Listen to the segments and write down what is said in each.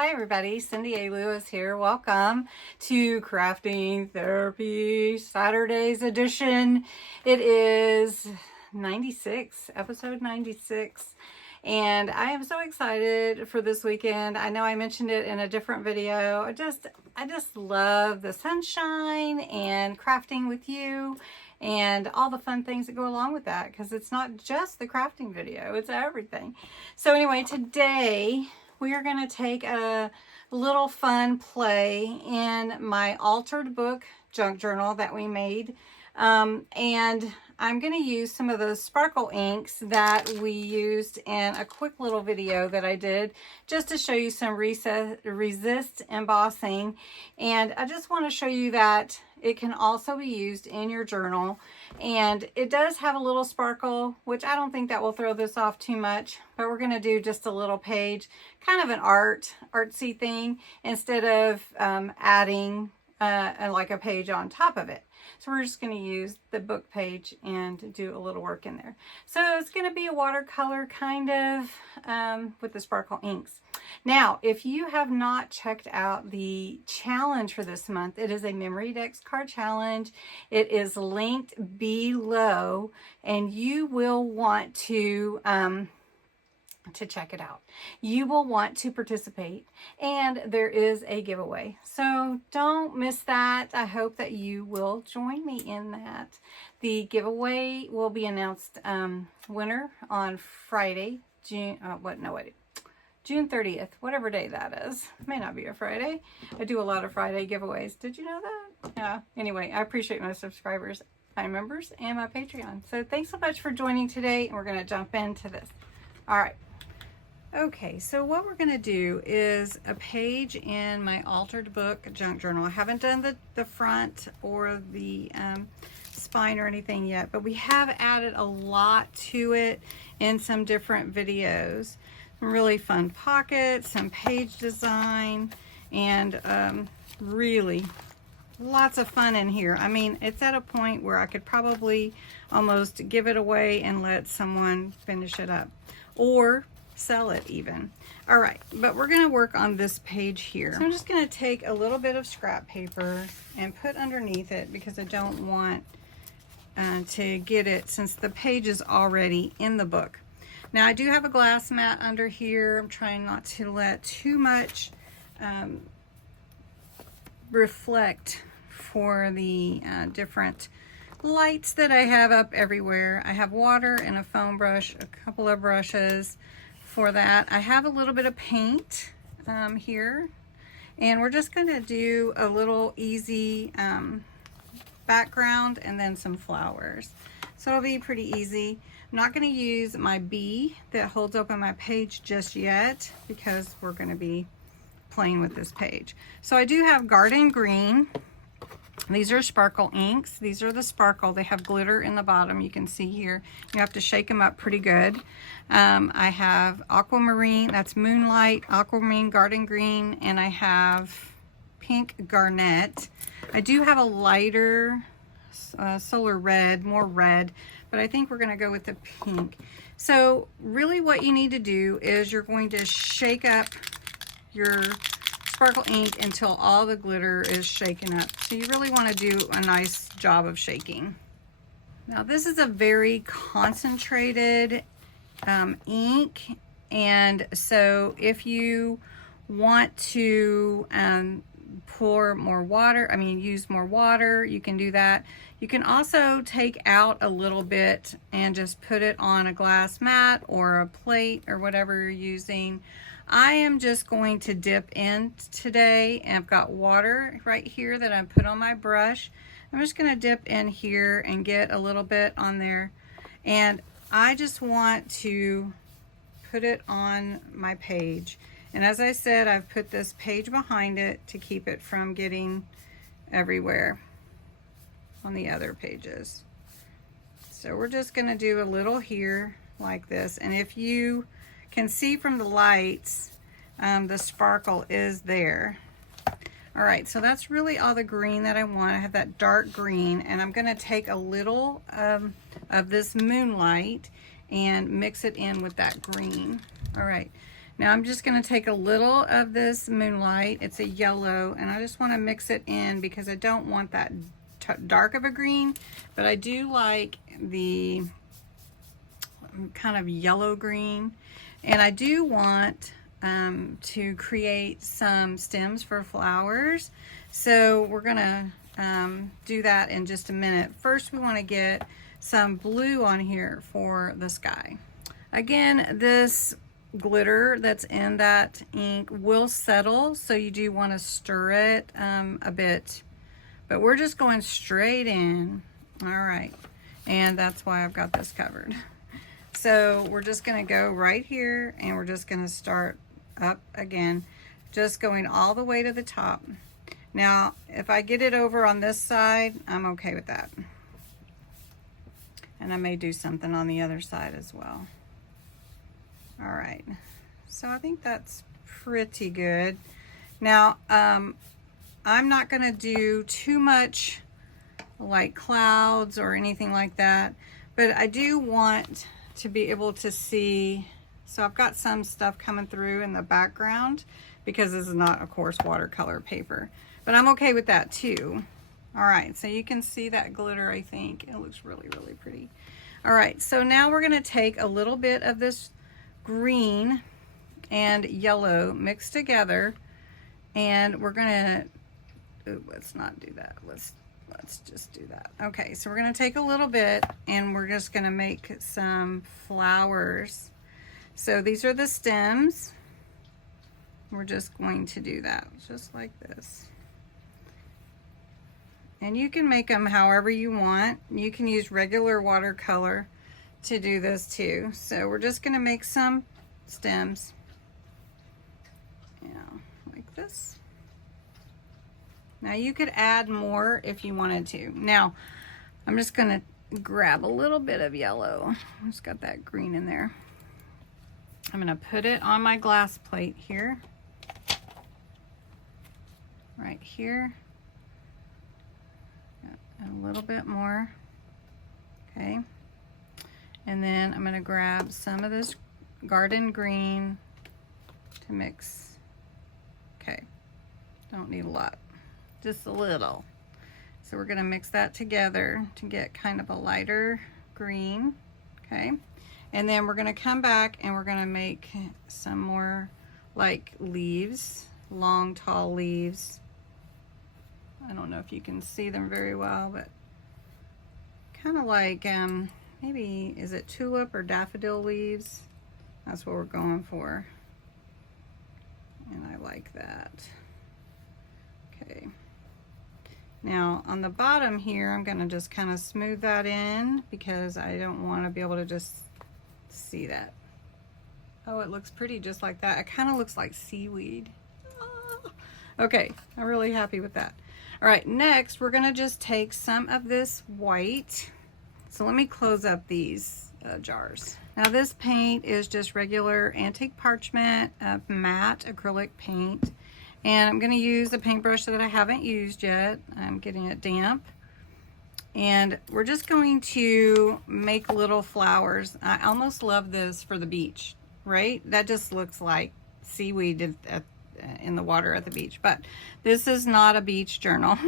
Hi everybody, Cindy A. Lewis here. Welcome to Crafting Therapy Saturdays edition. It is 96, episode 96. And I am so excited for this weekend. I know I mentioned it in a different video. I just love the sunshine and crafting with you and all the fun things that go along with that, because it's not just the crafting video, it's everything. So anyway, today we are going to take a little fun play in my altered book junk journal that we made. And I'm going to use some of those sparkle inks that we used in a quick little video that I did just to show you some resist embossing. And I just want to show you that it can also be used in your journal, and it does have a little sparkle, which I don't think that will throw this off too much, but we're going to do just a little page, kind of an artsy thing, instead of adding like a page on top of it. So we're just going to use the book page and do a little work in there. So it's going to be a watercolor kind of with the sparkle inks. Now, if you have not checked out the challenge for this month, it is a Memory Dex Card Challenge. It is linked below, and you will want to check it out. You will want to participate, and there is a giveaway. So don't miss that. I hope that you will join me in that. The giveaway will be announced winner on Friday, June 30th, whatever day that is. It may not be a Friday. I do a lot of Friday giveaways. Did you know that? Yeah. Anyway, I appreciate my subscribers, my members, and my Patreon. So thanks so much for joining today, and we're going to jump into this. All right. Okay, so what we're going to do is a page in my altered book junk journal. I haven't done the front or the spine or anything yet, but we have added a lot to it in some different videos. Some really fun pockets, some page design, and really lots of fun in here. I mean, it's at a point where I could probably almost give it away and let someone finish it up, or sell it even. All right, but we're going to work on this page here. So I'm just going to take a little bit of scrap paper and put underneath it, because I don't want to get it, since the page is already in the book. Now I do have a glass mat under here. I'm trying not to let too much reflect for the different lights that I have up everywhere. I have water and a foam brush, a couple of brushes for that. I have a little bit of paint here, and we're just going to do a little easy background and then some flowers. So it'll be pretty easy. I'm not going to use my bee that holds open my page just yet, because we're going to be playing with this page. So I do have garden green. These are sparkle inks. These are the sparkle. They have glitter in the bottom. You can see here. You have to shake them up pretty good. I have aquamarine. That's moonlight, aquamarine, garden green, and I have pink garnet. I do have a lighter solar red, more red, but I think we're going to go with the pink. So really what you need to do is you're going to shake up your sparkle ink until all the glitter is shaken up. So you really want to do a nice job of shaking. Now this is a very concentrated ink, and so if you want to pour more water, use more water, you can do that. You can also take out a little bit and just put it on a glass mat or a plate or whatever you're using. I am just going to dip in today, and I've got water right here that I put on my brush. I'm just going to dip in here and get a little bit on there, and I just want to put it on my page. And as I said, I've put this page behind it to keep it from getting everywhere on the other pages. So we're just going to do a little here like this, and if you can see from the lights, the sparkle is there. All right, so that's really all the green that I want. I have that dark green, and I'm going to take a little of this moonlight and mix it in with that green. All right, Now I'm just going to take a little of this Moonlight. It's a yellow, and I just want to mix it in because I don't want that dark of a green, but I do like the kind of yellow green. And I do want to create some stems for flowers. So we're gonna do that in just a minute. First, we want to get some blue on here for the sky. Again, this glitter that's in that ink will settle, so you do want to stir it a bit, but we're just going straight in. All right, and that's why I've got this covered. So we're just going to go right here, and we're just going to start up again, just going all the way to the top. Now, if I get it over on this side, I'm okay with that. And I may do something on the other side as well. All right, so I think that's pretty good. Now, I'm not gonna do too much like clouds or anything like that, but I do want to be able to see. So I've got some stuff coming through in the background because this is not, of course, watercolor paper, but I'm okay with that too. All right, so you can see that glitter, I think. It looks really, really pretty. All right, so now we're gonna take a little bit of this green and yellow mixed together, and we're gonna, ooh, let's not do that. Let's just do that. Okay, so we're gonna take a little bit and we're just gonna make some flowers. So these are the stems. We're just going to do that just like this. And you can make them however you want. You can use regular watercolor to do this too. So we're just gonna make some stems, like this. Now you could add more if you wanted to. Now I'm just gonna grab a little bit of yellow. I just got that green in there. I'm gonna put it on my glass plate here, right here, and a little bit more. Okay. And then I'm gonna grab some of this garden green to mix. Okay, don't need a lot, just a little. So we're gonna mix that together to get kind of a lighter green, okay? And then we're gonna come back and we're gonna make some more like leaves, long, tall leaves. I don't know if you can see them very well, but kind of like, maybe, is it tulip or daffodil leaves? That's what we're going for. And I like that. Okay. Now on the bottom here, I'm gonna just kind of smooth that in because I don't want to be able to just see that. Oh, it looks pretty just like that. It kind of looks like seaweed. Oh. Okay, I'm really happy with that. All right, next we're gonna just take some of this white. So let me close up these jars. Now this paint is just regular antique parchment, matte acrylic paint. And I'm gonna use a paintbrush that I haven't used yet. I'm getting it damp. And we're just going to make little flowers. I almost love this for the beach, right? That just looks like seaweed in the water at the beach, but this is not a beach journal.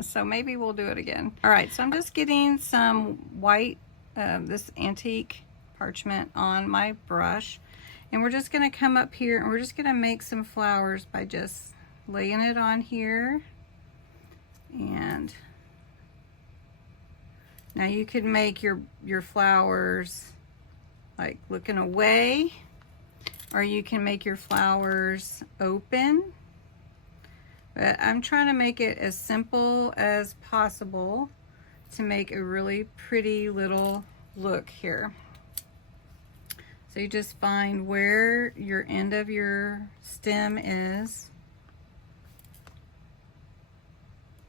So maybe we'll do it again. All right, so I'm just getting some white, this antique parchment on my brush, and we're just gonna come up here and we're just gonna make some flowers by just laying it on here. And now you could make your flowers like looking away, or you can make your flowers open. But I'm trying to make it as simple as possible to make a really pretty little look here. So you just find where your end of your stem is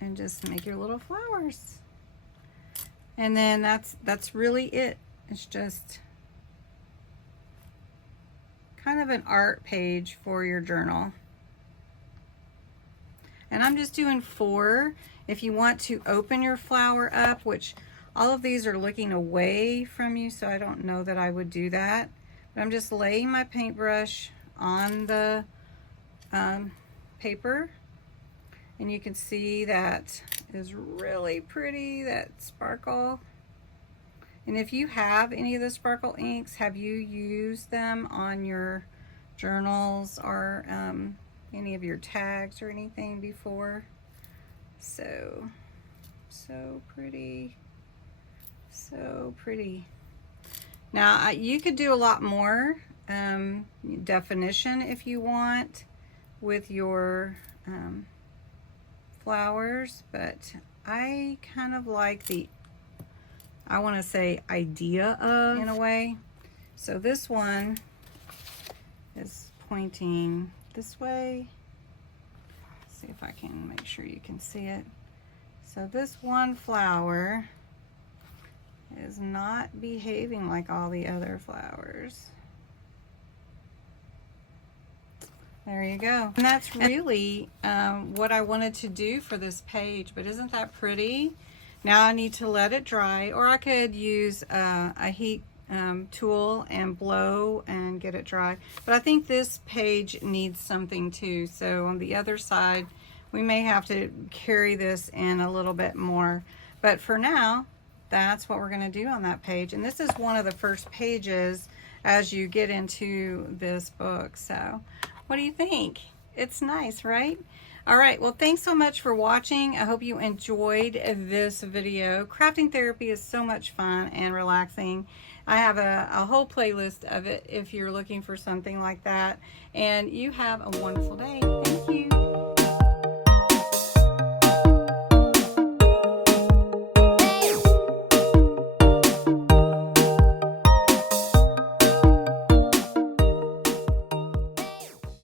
and just make your little flowers. And then that's really it. It's just kind of an art page for your journal. And I'm just doing 4. If you want to open your flower up, which all of these are looking away from you, so I don't know that I would do that. But I'm just laying my paintbrush on the paper. And you can see that is really pretty, that sparkle. And if you have any of the sparkle inks, have you used them on your journals or any of your tags or anything before? So pretty, so pretty. Now you could do a lot more definition if you want with your flowers, but I kind of like the, I want to say, idea of, in a way. So this one is pointing this way. Let's see if I can make sure you can see it. So this one flower is not behaving like all the other flowers. There you go. And that's really what I wanted to do for this page, but isn't that pretty? Now I need to let it dry, or I could use a heat tool and blow and get it dry. But I think this page needs something too. So on the other side, we may have to carry this in a little bit more. But for now, that's what we're going to do on that page. And this is one of the first pages as you get into this book. So what do you think? It's nice, right? All right, well, thanks so much for watching. I hope you enjoyed this video. Crafting therapy is so much fun and relaxing. I have a whole playlist of it if you're looking for something like that. And you have a wonderful day. Thank you.